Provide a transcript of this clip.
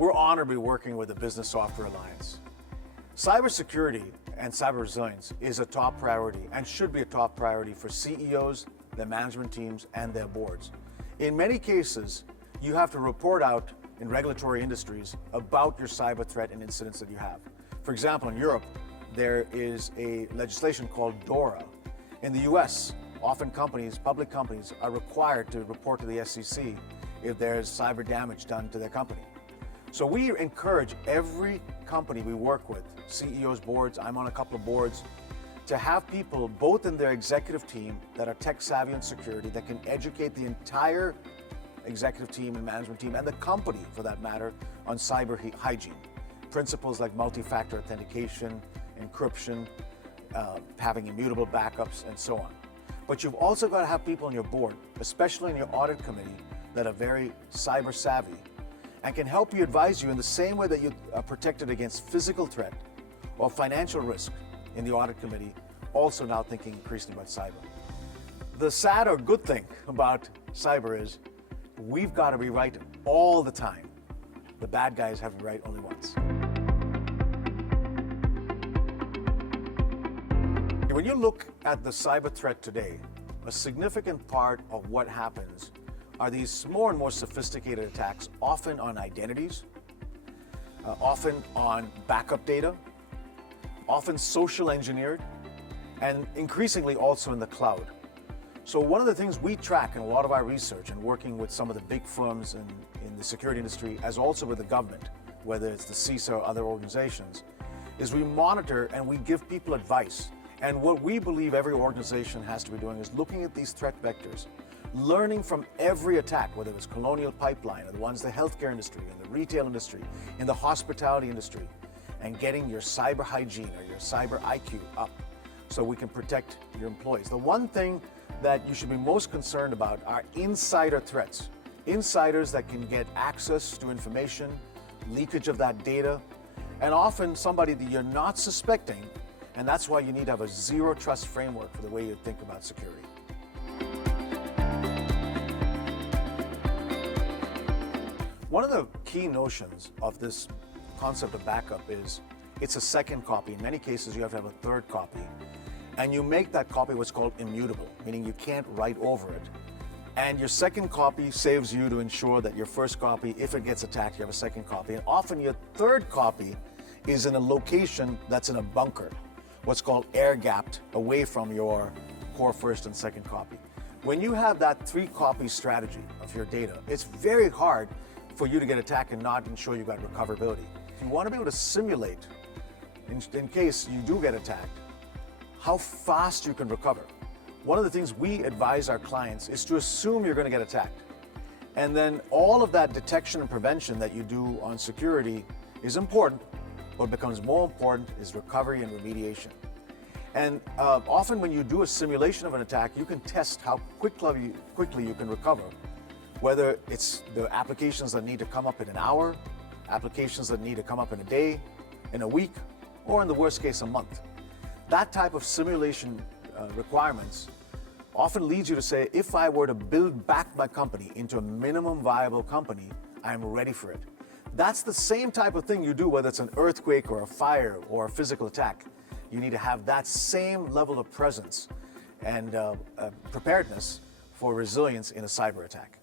We're honored to be working with the Business Software Alliance. Cybersecurity and cyber resilience is a top priority and should be a top priority for CEOs, their management teams, and their boards. In many cases, you have to report out in regulatory industries about your cyber threat and incidents that you have. For example, in Europe, there is a legislation called DORA. In the US, often public companies, are required to report to the SEC if there's cyber damage done to their company. So we encourage every company we work with, CEOs, boards, I'm on a couple of boards, to have people both in their executive team that are tech savvy and security that can educate the entire executive team and management team and the company for that matter on cyber hygiene. Principles like multi-factor authentication, encryption, having immutable backups and so on. But you've also got to have people on your board, especially in your audit committee, that are very cyber savvy and can help you, advise you in the same way that you are protected against physical threat or financial risk in the audit committee, also now thinking increasingly about cyber. The sad or good thing about cyber is we've got to be right all the time. The bad guys have to be right only once. When you look at the cyber threat today, a significant part of what happens are these more and more sophisticated attacks, often on identities, often on backup data, often social engineered, and increasingly also in the cloud. So one of the things we track in a lot of our research and working with some of the big firms in the security industry, as also with the government, whether it's the CISA or other organizations, is we monitor and we give people advice. And what we believe every organization has to be doing is looking at these threat vectors, learning from every attack, whether it's Colonial Pipeline or the ones in the healthcare industry, in the retail industry, in the hospitality industry, and getting your cyber hygiene or your cyber IQ up so we can protect your employees. The one thing that you should be most concerned about are insider threats. Insiders that can get access to information, leakage of that data, and often somebody that you're not suspecting, and that's why you need to have a zero trust framework for the way you think about security. One of the key notions of this concept of backup is it's a second copy. In many cases, you have to have a third copy. And you make that copy what's called immutable, meaning you can't write over it. And your second copy saves you to ensure that your first copy, if it gets attacked, you have a second copy. And often your third copy is in a location that's in a bunker, what's called air-gapped, away from your core first and second copy. When you have that three-copy strategy of your data, it's very hard for you to get attacked and not ensure you've got recoverability. You want to be able to simulate, in case you do get attacked, how fast you can recover. One of the things we advise our clients is to assume you're going to get attacked. And then all of that detection and prevention that you do on security is important. What becomes more important is recovery and remediation. And often when you do a simulation of an attack, you can test how quickly you can recover, whether it's the applications that need to come up in an hour, applications that need to come up in a day, in a week, or in the worst case, a month. That type of simulation requirements often leads you to say, if I were to build back my company into a minimum viable company, I'm ready for it. That's the same type of thing you do, whether it's an earthquake or a fire or a physical attack. You need to have that same level of presence and preparedness for resilience in a cyber attack.